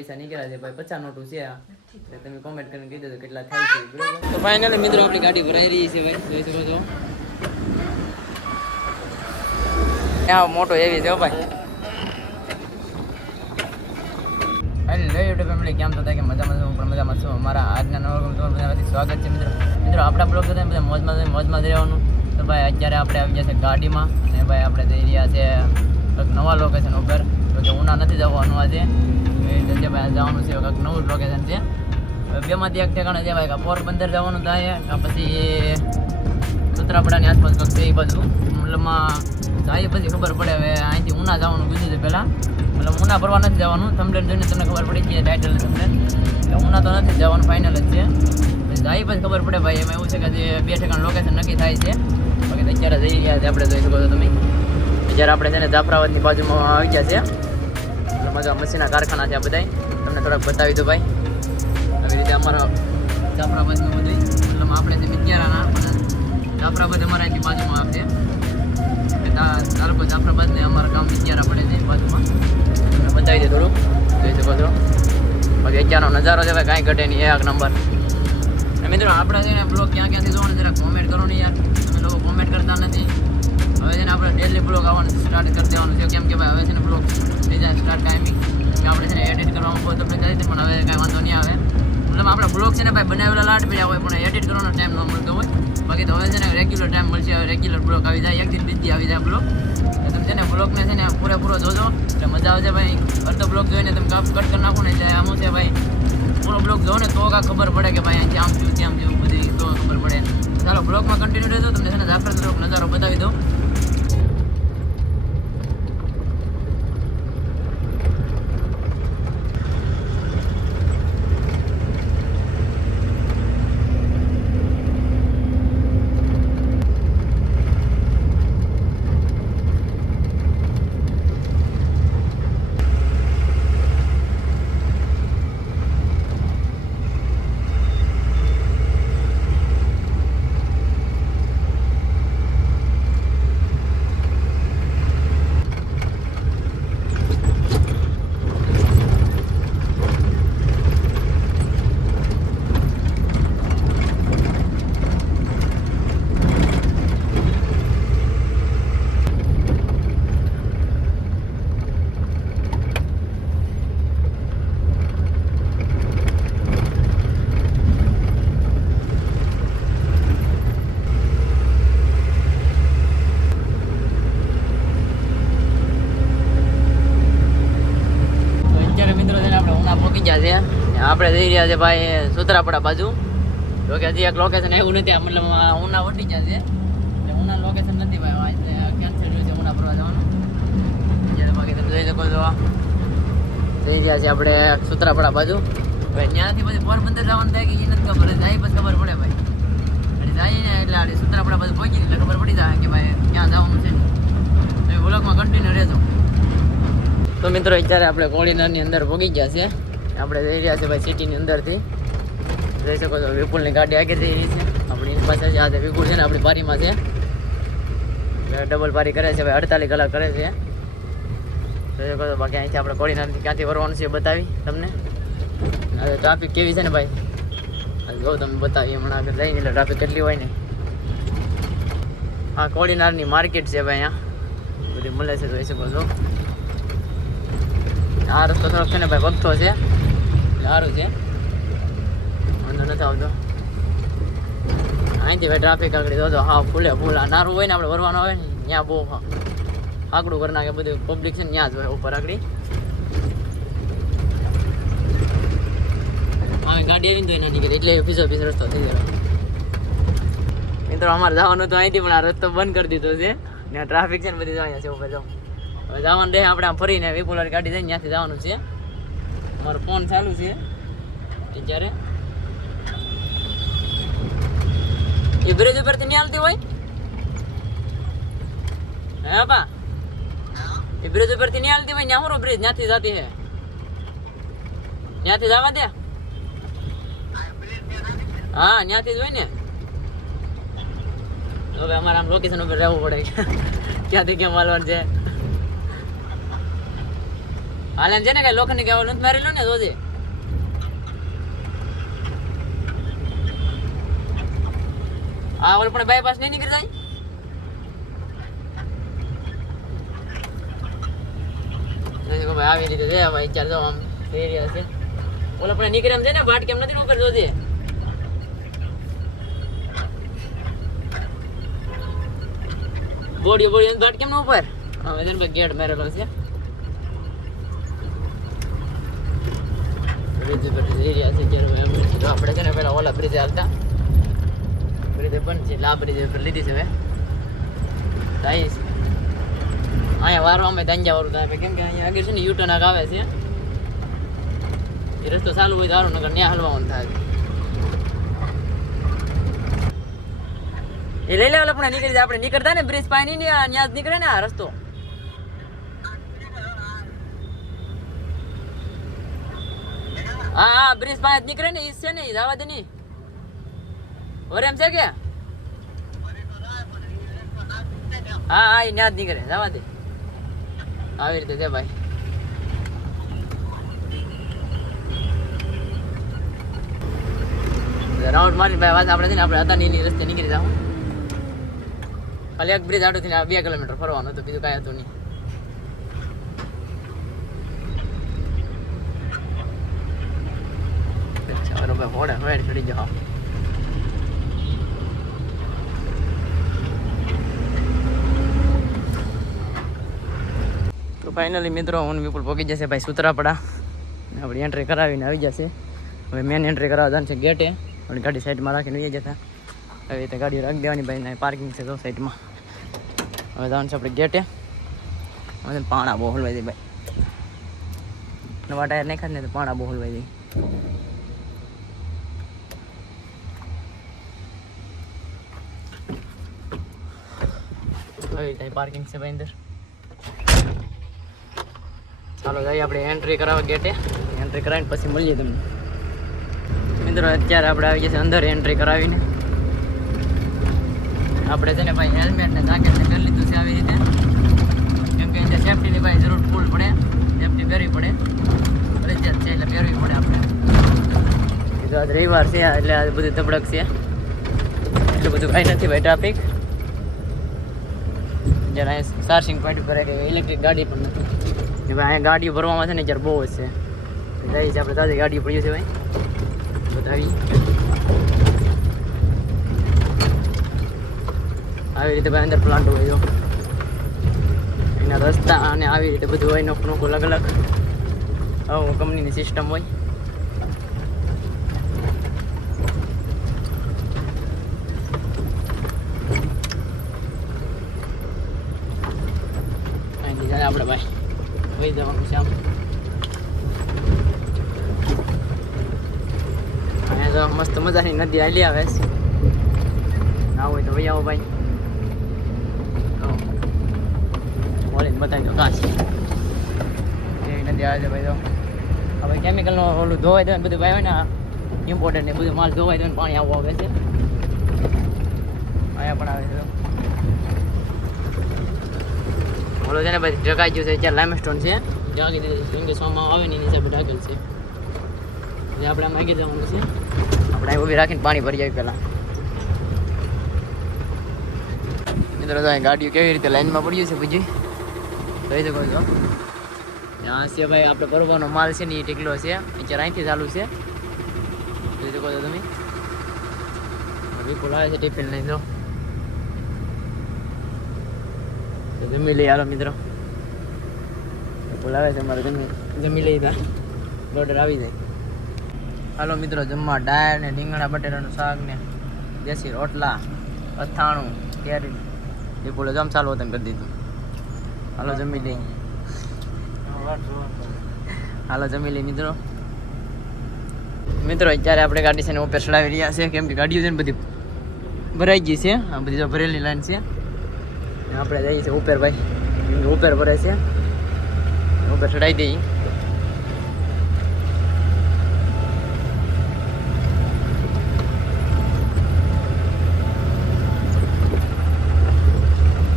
પૈસા નીકળ્યા છે ભાઈ 50 નોટું છે એટલે તમે કોમેન્ટ કરીને કહી દેજો કેટલા થાય છે બરાબર. તો ફાઇનલી મિત્રો આપણી ગાડી ભરાઈ રહી છે ભાઈ, જોઈ શકો છો. ત્યાં મોટો એવી છે ભાઈ. હેલો યુટ્યુબ ફેમિલી, કેમ છો? કે મજામાં છું, પણ મજામાં છું. અમારા આજના નવા તમારું બધાથી સ્વાગત છે મિત્રો. મિત્રો આપણા બ્લોગ બધા બધા મોજમાં જ રહેવાનું. તો ભાઈ અત્યારે આપણે આવી ગયા છે ગાડીમાં અને ભાઈ આપણે જઈ રહ્યા છે કંઈક નવા લોકેશન ઉપર. તો કે ઉના નથી જવાનું આજે, ભાઈ જવાનું છે કંઈક નવું લોકેશન છે. બેમાંથી એક ઠેકાણે છે ભાઈ, પોરબંદર જવાનું થાય પછી સુત્રાપાડાની આસપાસ કંઈક છે એ બાજુ. મતલબમાં જાય પછી ખબર પડે હવે અહીંથી ઉના જવાનું કીધું છે પહેલાં. મતલબ ઉના ફરવા નથી જવાનું, થંબનેલ જોઈને તમને ખબર પડી ગઈ ટાઇટલ થંબનેલ. એટલે ઉના તો નથી જવાનું, ફાઇનલ જ છે. જાય પછી ખબર પડે ભાઈ. એમાં એવું છે કે જે 2 ઠેકાણ લોકેશન નક્કી થાય છે. બાકી અત્યારે જઈ રહ્યા છે આપણે, જોઈ શકો છો તમે. અત્યારે આપણે છે ને જાફરાબાદની બાજુમાં આવી ગયા છે. એટલે મજા મશીનના કારખાના છે આ બધા, તમને થોડાક બતાવી દો ભાઈ. આવી રીતે અમારા જાફરાબાદનું બધું, મતલબ આપણે જે મિત્યારાના જાફરાબાદ અમારા અહીંથી બાજુમાં આવશે. તાલુકો જાફરાબાદ ને અમારા ગામ મિત્યારા પડે છે બાજુમાં. તમને બતાવી દે થોડું, જોઈ શકો છો. બાકી અત્યારનો નજારો છે ભાઈ, કાંઈ ઘટે નહીં, એક નંબર. મિત્રો આપણે છે ને બ્લોગ ક્યાંથી જોવાનું જરા કોમેન્ટ કરો ને યાર, તમે લોકો કોમેન્ટ કરતા નથી. હવે છે ને આપણે ડેલી બ્લોગ આવવાનું સ્ટાર્ટ કરી દેવાનું છે, કેમ કે ભાઈ હવે છે ને બ્લોગ થઈ જાય સ્ટાર્ટ ટાઈમિંગ. કે આપણે છે ને એડિટ કરવામાં બહુ તકલીફ થઈ હતી, પણ હવે કાંઈ વાંધો નહીં આવે. મતલબ આપણે બ્લોગ છે ને ભાઈ બનાવેલા લાટ પડ્યા હોય, પણ એડિટ કરવાનો ટાઈમ ન મળતો હોય. બાકી તો હવે છે ને રેગ્યુલર ટાઈમ મળશે, હવે રેગ્યુલર બ્લોગ આવી જાય, એકથી બીજી આવી જાય બ્લોગ. તમે છે ને બ્લોગને છે ને પૂરેપૂરો જોજો એટલે મજા આવશે ભાઈ. અડધો બ્લોગ જોઈને તમે કટ કરી નાખો ને એટલે આમ છે ભાઈ, પૂરો બ્લોગ જો ને તો કાંઈ ખબર પડે કે ભાઈ અહીંથી આમ થયું તેમ થયું બધી, તો ખબર પડે. ચાલો બ્લોગમાં કન્ટિન્યુ રહેજો, તમને છે ને જાફરાબાદ નજારો બતાવી દઉં. આપણે જઈ રહ્યા છે ભાઈ સુત્રાપાડા બાજુ. જો કે હજી એક લોકેશન એવું નથી, મતલબ ઉના વટી ગયા છે એટલે ઉના લોકેશન નથી ભાઈ, કેન્સલ થયું છે ઉના ફરવા જવાનું. બાકી તમે જોઈ શકો છો જઈ રહ્યા છે આપણે સુત્રાપાડા બાજુ. ભાઈ ત્યાંથી પછી પોરબંદર જવાનું થાય કે એ નથી ખબર, જાય પછી ખબર પડે ભાઈ. એટલે જાય ને એટલે સુત્રાપાડા બાજુ પહોંચી એટલે ખબર પડી જાય કે ભાઈ ક્યાં જવાનું છે. તો એ વ્લોગમાં કન્ટિન્યુ રહેજો. તો મિત્રો અત્યારે આપણે કોડીનારની અંદર પહોંચી ગયા છે. આપણે જઈ રહ્યા છે ભાઈ સિટીની અંદરથી, જોઈ શકો છો. વિપુલની ગાડી આગળ જઈ રહી છે આપણી પાસે. આ વિપુલ છે ને આપણી પારીમાં છે, ડબલ પારી કરે છે ભાઈ, 48 કલાક કરે છે. જોઈ શકો છો. બાકી અહીંથી આપણે કોડીનારથી ક્યાંથી વરવાનું છે બતાવી તમને. હવે ટ્રાફિક કેવી છે ને ભાઈ, જો તમે બતાવી હમણાં આગળ જઈને એટલે ટ્રાફિક કેટલી હોય ને. આ કોડીનારની માર્કેટ છે ભાઈ, અહીંયા બધી મળે છે, જોઈ શકો છો. આ રસ્તો થોડોક છે ને ભાઈ વખતો છે, સારું છે, વાંધો નથી આવતો. અહીંથી ભાઈ ટ્રાફિક આગળ જોજો, હા ફૂલે ફૂલ. આ નારું હોય ને આપણે ભરવાનું હોય ને ત્યાં બહુ આકડું કરી નાખે બધું પબ્લિક છે ને, ત્યાં જ હોય ઉપર આગળ. હા ગાડી એવી તો નથી કરી એટલે પીછો પીછ રસ્તો થઈ ગયો. મિત્રો અમારે જવાનું તો અહીંથી, પણ આ રસ્તો બંધ કરી દીધો છે ને ટ્રાફિક છે ને બધી અહીંયા છે ઉપર. જાઓ હવે જવાનું રહે આપણે આમ ફરીને વિપુલવાળી ગાડી જઈને ત્યાંથી જવાનું છે. મારો ફોન ચાલુ છે અત્યારે. એ બ્રિજ ઉપરથી નહીં હાલતી હોય હે બા? એ બ્રિજ ઉપરથી નહીં હાલતી હોય, ત્યાં હું બ્રિજ ત્યાંથી જતી હે, ત્યાંથી જવા દે. હા ત્યાંથી જ હોય ને. હવે અમારે આમ લોકેશન ઉપર રહેવું પડે ક્યાંથી કેમ હાલવાનું છે. હાલ એમ છે ને કઈ લોખંડની કેવલ નથી મારેલું ને જોજે. હા ઓલ પણ બાયપાસ નહીં નીકળી જાય. ભાઈ આવી રીતે છે ભાઈ ચાર આમ એરિયા છે. ઓલા પણ નીકળે એમ છે ને બાટ કેમ નથી ઉપર જોજે. બોડી બાટ કેમ ઉપર હવે છે ને ગેટ મારેલો છે. એરિયા છે જ્યારે આપણે છે ને પેલા ઓલા બ્રિજ હાલતા બ્રિજ બંધ છે લા બ્રિજ પર લીધી છે હવે દાઈશ અહીંયા વારો અમે દાંજા વાળું થાય કેમ કે અહીંયા આગળ છે ને યુટર્ન આવે છે એ રસ્તો ચાલુ હોય તો સારું નગર ત્યાં હલવાનું થાય એ લઈ લેવાલા પણ નીકળી જાય. આપણે નીકળતા ને બ્રિજ પાણી ને ત્યાં જ નીકળે ને આ રસ્તો. હા બ્રિજ પાસે નીકળે ને ઈ છે ને જવા દે ની ઓર એમ છે કે હા એ ન્યા જ નીકળે જવા દે. આવી રીતે છે ભાઈ. રાઉન્ડ મારી ભાઈ વાત આપણે છે ને આપણે હતા ની રસ્તે નીકળી જાવ. ખાલી એક બ્રિજ આડું થઈને 2 કિલોમીટર ફરવાનું હતું બીજું કાંઈ હતું નહીં. હોડે હોડ ચડી જાઓ. તો ફાઇનલી મિત્રો હું વિપુલ પહોંચી જશે ભાઈ સુત્રાપડા. આપણી એન્ટ્રી કરાવીને આવી જશે. હવે મેન એન્ટ્રી કરાવવા જવાનું છે ગેટે. આપણી ગાડી સાઈડમાં રાખીને આવી જતા આવી રીતે ગાડી રાખી દેવાની ભાઈ. પાર્કિંગ છે તો સાઈડમાં. હવે જવાનું છે આપણે ગેટે. હવે પાણા બહુ હલવાઈ દે ભાઈ. નવા ટાયર નાખ્યા ને તો પાણા બહુ હલવાઈ દે. પાર્કિંગ છે ભાઈ અંદર. ચાલો જઈએ આપણે એન્ટ્રી કરાવવા ગેટે. એન્ટ્રી કરાવીને પછી મળીએ તમને મિત્રો. અત્યારે આપણે આવી જશે અંદર એન્ટ્રી કરાવીને. આપણે છે ને ભાઈ હેલ્મેટ ને જાકેટ ને પહેરી લીધું છે આવી રીતે કેમ કે અહીંયા સેફટીની ભાઈ જરૂર ફૂલ પડે. સેફટી પહેરવી પડે ફરજિયાત છે એટલે પહેરવી પડે આપણે. કીધું આજ રવિવાર છે એટલે આ બધું ધબડક છે એટલું બધું કાંઈ નથી ભાઈ ટ્રાફિક. જ્યારે અહીંયા ચાર્જિંગ પોઈન્ટ પર ઇલેક્ટ્રિક ગાડી પણ નથી. ભાઈ અહીંયા ગાડીઓ ભરવામાં છે ને જ્યારે બહુ જ છે. જઈએ આપણે તાજી ગાડીઓ પડ્યું છે ભાઈ બતાવી. આવી રીતે ભાઈ અંદર પ્લાન્ટ હોય જો એના રસ્તા અને આવી રીતે બધું હોય નોખું નોખું અલગ અલગ આવું કંપનીની સિસ્ટમ હોય. આપણે ભાઈ વહી જવાનું છે આમ. અહીંયા તો મસ્ત મજાની નદી હાલી આવે છે. ના હોય તો વહી આવો ભાઈ. બોલીને બતાવી દો કાં છે એવી નદી આવે છે ભાઈ. તો હવે કેમિકલનું ઓલું ધોવાઈ દે ને બધું ભાઈ હોય ને ઇમ્પોર્ટન્ટ ને બધું માલ ધોવાઈ દે ને પાણી આવવું આવે છે. અહીંયા પણ આવે છે ઓલો છે ને ભાઈ ઢકાઈ ગયું છે. અત્યારે લાઇમસ્ટોન છે ઢાંકી દીધું કેમ કે સોમાં આવે ને એની હિસાબે ઢાકેલ છે. એટલે આપણે આમ આગળ જવાનું છે. આપણે અહીં ઊભી રાખીને પાણી ભરી આવી પહેલાં. મિત્રો તો ગાડીઓ કેવી રીતે લાઈનમાં પડ્યું છે પૂછી જોઈ શકો છો. ત્યાં છે ભાઈ આપણે ભરવાનો માલ છે ને એ ટીકલો છે અત્યારે અહીંથી ચાલુ છે જોઈ શકો છો તમે. વિપુલ આવે છે ટિફિન લઈ દો જમી લઈ. હાલો મિત્રો બોલાવે છે અમારે જમી લઈ તા ઓર્ડર આવી જાય. હાલો મિત્રો જમવા ડાળ ને રીંગણા બટેટાનું શાક ને દેશી રોટલા અથાણું કેરી એ બોલે જમ ચાલુ તમે કરી દીધું. હાલો જમી લઈ. હાલો જમી લઈ મિત્રો. મિત્રો અત્યારે આપણે ગાડી છે ને ઉપર ચડાવી રહ્યા છે કેમ કે ગાડીઓ છે ને બધી ભરાઈ ગઈ છે. આ બધી તો ભરેલી લાઈન છે. આપણે જઈએ છીએ ઉપર ભાઈ ઉપર ભરે છે ઉપર ચડાવી દઈએ.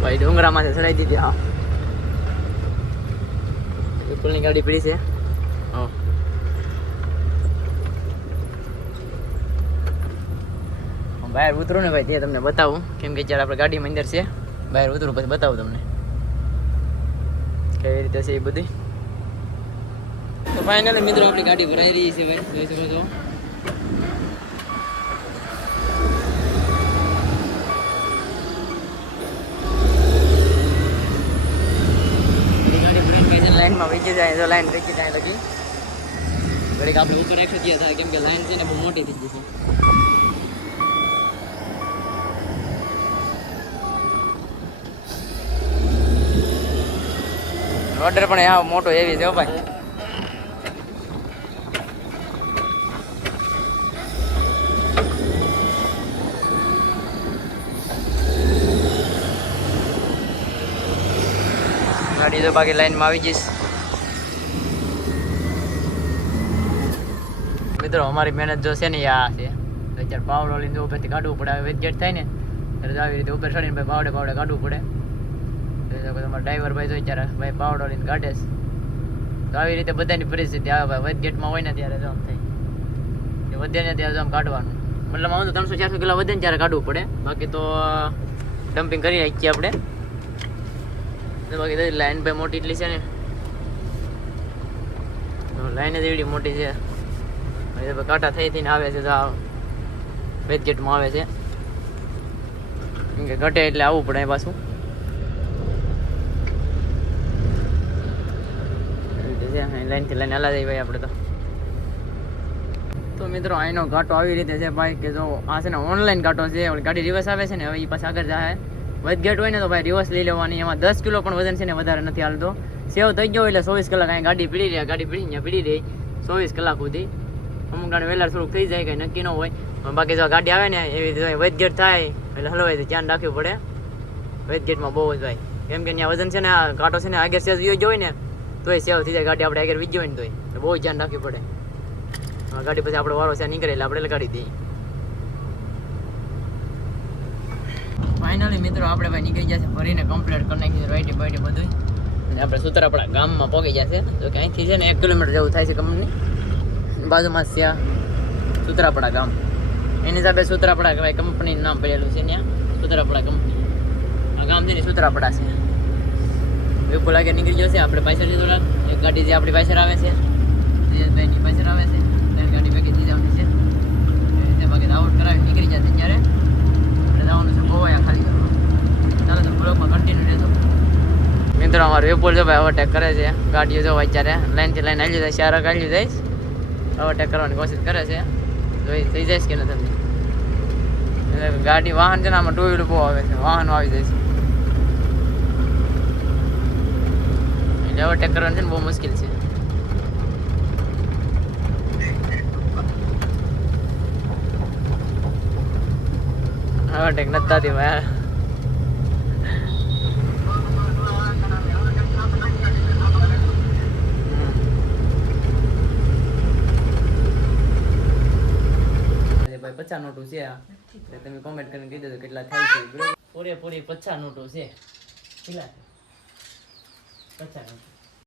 ભાઈ ડુંગરામાંથી ચડાવી દીધી. હા વિપુલની ગાડી પડી છે. હા બહાર ઉતરું ને ભાઈ તે તમને બતાવું, કેમ કે જ્યારે આપણે ગાડીમાં અંદર છે, બહાર ઉતરું પછી બતાવું તમને કેવી રીતે છે એ બધી. તો ફાઇનલી મિત્રો આપણી ગાડી ભરાઈ રહી છે ભાઈ, જોઈ શકો છો. લાઈનમાં વીજી જાય તો લાઈન રેખી જાય લગી ઘડીક આપણે ઉપર એક ગયા થાય, કેમ કે લાઈન છે ને બહુ મોટી થઈ ગઈ છે. ઓર્ડર પણ આ મોટો એવી છે ભાઈ. ગાડી તો બાકી લાઈનમાં આવી જઈશ. મિત્રો અમારી મહેનત જો છે ને આ છે, અત્યારે પાવડો લઈને ઉપરથી કાઢવું પડે. હવે વેજેટ થાય ને ત્યારે આવી રીતે ઉપર ચડીને ભાઈ પાવડે કાઢવું પડે. તમારા ડ્રાઈવર ભાઈ તો અત્યારે ભાઈ પાવડો લઈને કાઢે છે. તો આવી રીતે બધાની પરિસ્થિતિ આવે ભાઈ. વેજગેટમાં હોય ને ત્યારે જો આમ થાય કે વધે ને ત્યારે જો આમ કાઢવાનું, મતલબ આમ તો 300-400 કિલો વધે ને ત્યારે કાઢવું પડે. બાકી તો ડમ્પિંગ કરી નાખીએ આપણે. બાકી લાઈન ભાઈ મોટી એટલી છે ને, લાઈન જ એવડી મોટી છે. કાંટા થઈ થઈને આવે છે તો આ વેજગેટમાં આવે છે, કેમ કે ઘટે એટલે આવવું પડે પાછું. લાઈનથી લાઈન હલા જાય ભાઈ આપણે તો મિત્રો અહીંનો ઘાટો આવી રીતે છે ભાઈ, કે જો આ છે ને ઓનલાઈન ઘાટો છે. ગાડી રિવર્સ આવે છે ને, હવે એ પાછા આગળ જાય. વચગેટ હોય ને તો ભાઈ રિવર્સ લઈ લેવાની. એમાં 10 કિલો પણ વજન છે ને વધારે નથી હાલતો. સેવ થઈ ગયો એટલે 24 કલાક અહીં ગાડી પડી રહે, ગાડી પડી ત્યાં પડી રહી 24 કલાક સુધી. અમુક ગાડી વહેલા થોડુંક થઈ જાય, કંઈ નક્કી ન હોય. બાકી જો ગાડી આવે ને એવી રીતે વચગેટ થાય એટલે હલવાય તો ધ્યાન રાખવું પડે વચગેટમાં બહુ જ ભાઈ. કેમ કે ત્યાં વજન છે ને, આ ઘાટો છે ને આગળ સેવ ગયો હોય ને તોય સેવ થઈ જાય. ગાડી આપણે આગળ વીજ હોય ને તોય બહુ ધ્યાન રાખવું પડે. ગાડી પછી આપણો વારો છે નીકળે એટલે આપણે લગાડી દઈએ. ફાઇનલી મિત્રો આપણે ભાઈ નીકળી જશે, ભરીને કમ્પ્લીટ કરી નાખી રાઈટી બાઈટી બધું. અને આપણે સુત્રાપાડા ગામમાં પહોંચી જશે. તો કે અહીંથી છે ને 1 કિલોમીટર જેવું થાય છે. કંપની બાજુમાં છે સુત્રાપાડા ગામ, એની હિસાબે સુત્રાપાડા કહેવાય. કંપનીનું નામ પડેલું છે ત્યાં સુત્રાપાડા કંપની. આ ગામ છે ને સુત્રાપાડા છે. વિપુલ આગળ નીકળી જશે. આપણે પાછળ છે થોડાક. એક ગાડી જે આપણી પાછળ આવે છે, તેજસભાઈની પાછળ આવે છે, ત્યારે ગાડી ભેગી થઈ જવાની છે. એ રીતે બાકી આઉટ કરાવી નીકળી જશે. ત્યારે આપણે જવાનું છે ગોવા ખાલી કરવા. ચાલો તો બ્લોગમાં કન્ટિન્યુ રહેજો. મિત્રો અમારો વિપુલ જો ભાઈ ઓવરટેક કરે છે. ગાડીઓ જો અત્યારે લાઈનથી લાઈન આવી જાય, શારક આવી જઈશ. ઓવરટેક કરવાની કોશિશ કરે છે, જોઈ થઈ જઈશ કે નથી. ગાડી વાહન છે ને આમાં 2 વ્હીલર બહુ આવે છે, વાહનો આવી જાય છે એટલે ઓવરટેક કરવાનું છે ને બહુ મુશ્કેલ છે. ઓવરટેક નથી થતી ભાઈ. ભાઈ 50 નોટું છે આ, તમે કોમેન્ટ કરીને કહી દેજો કેટલા થાય છે. પૂરેપૂરી 50 નોટો છે. કેટલા 50 નોટ.